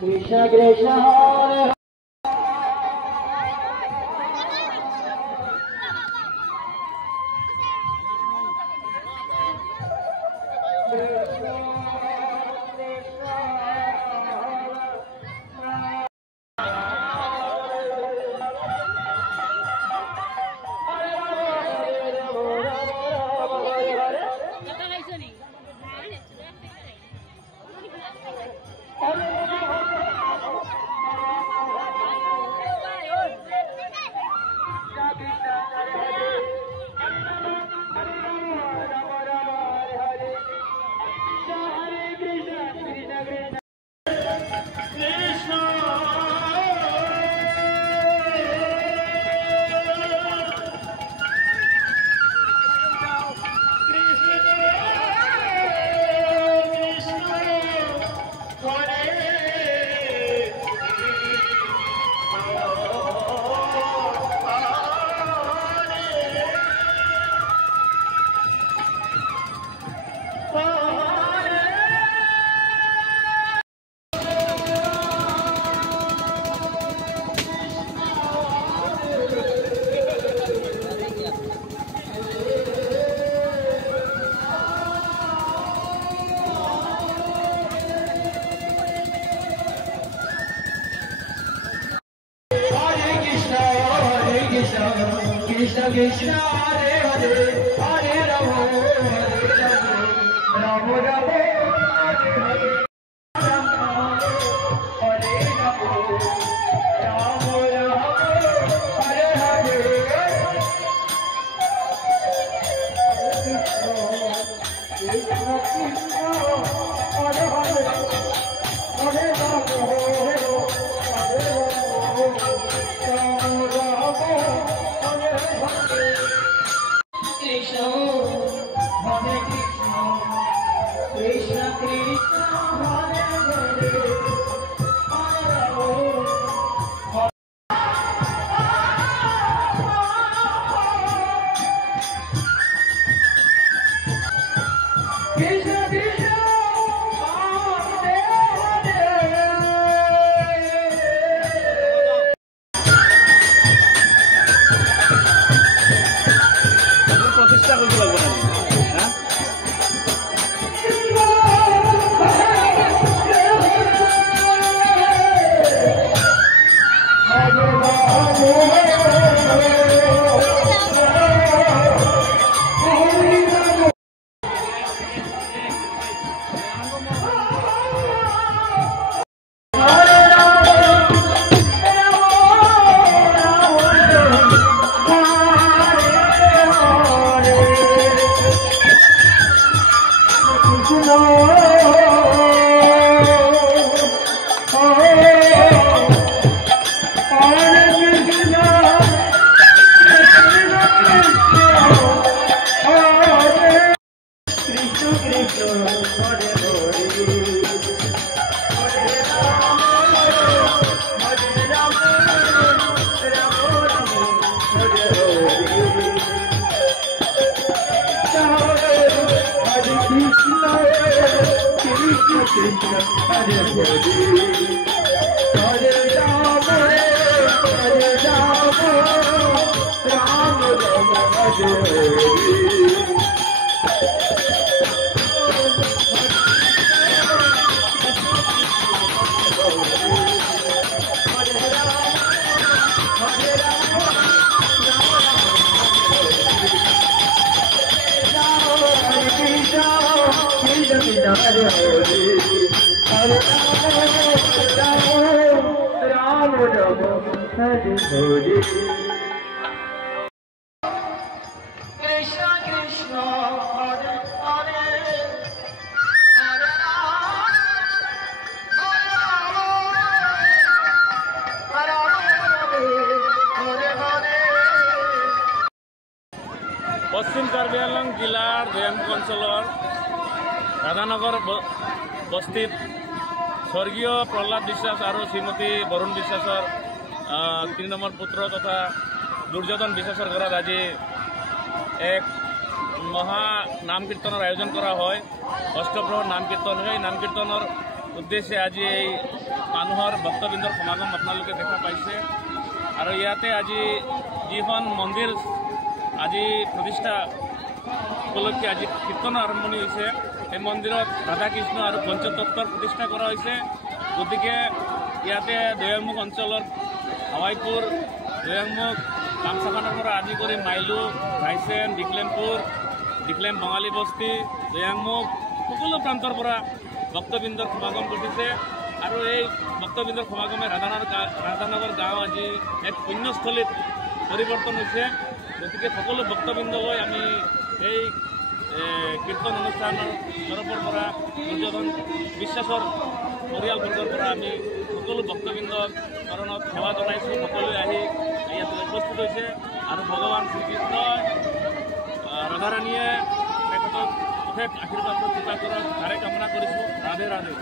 Krishna Krishna Hare Krishna Krishna Hare Hare Hare Rama Rama Rama Hare Hare পশ্চিম কাৰ্বি আংলং জিলাৰ দৈয়ামুখ অঞ্চলৰ ৰাধানগৰ বস্তিত স্বৰ্গীয় প্ৰহ্লাদ বিশ্বাস আৰু শ্ৰীমতী বৰুণ বিশ্বাসৰ 3 নম্বৰ পুত্ৰ তথা দুৰ্যোধন বিশ্বাসৰ ঘৰত আজি এক মহা নাম কীৰ্তনৰ আয়োজন কৰা হয়। অষ্টপ্ৰহৰ নাম কীৰ্তন। সেই নাম কীৰ্তনৰ উদ্দেশ্যে আজি এই মানুহৰ ভক্তবৃন্দৰ সমাগম আপোনালোকে দেখা পাইছে। আৰু ইয়াতে আজি যিখন মন্দিৰ আজি প্ৰতিষ্ঠা উপলক্ষে আজি কীৰ্তনৰ আৰম্ভণি হৈছে। এই মন্দিৰত ৰাধা কৃষ্ণ আৰু পঞ্চতত্বৰ প্ৰতিষ্ঠা কৰা হৈছে। গতিকে ইয়াতে দৈয়ামুখ অঞ্চলত হাৱাইপুৰ, দৈয়ামুখ, কামচাখানৰ পৰা আদি কৰি মাইলু, ৰাইচেন, ডিকলেম বঙালী বস্তি, দৈয়ামুখ সকলো প্ৰান্তৰ পৰা ভক্তবৃন্দৰ সমাগম ঘটিছে। আৰু এই ভক্তবৃন্দৰ সমাগমে ৰাধানগৰ গাঁও আজি এক পুণ্যস্থলীত পৰিৱৰ্তন হৈছে। গতিকে সকলো ভক্তবৃন্দলৈ আমি এই কীৰ্তন অনুষ্ঠানৰ তৰফৰ পৰা দুৰ্যোধন বিশ্বাসৰ পৰিয়ালবৰ্গৰ পৰা আমি সকলো ভক্তবৃন্দৰ চৰণত সেৱা জনাইছোঁ। সকলোৱে আহি ইয়াত উপস্থিত হৈছে আৰু ভগৱান শ্ৰীকৃষ্ণই ৰাধাৰাণীয়ে তেখেতক অশেষ আশীৰ্বাদ কৃপা কৰক তাৰে কামনা কৰিছোঁ। ৰাধে ৰাধে।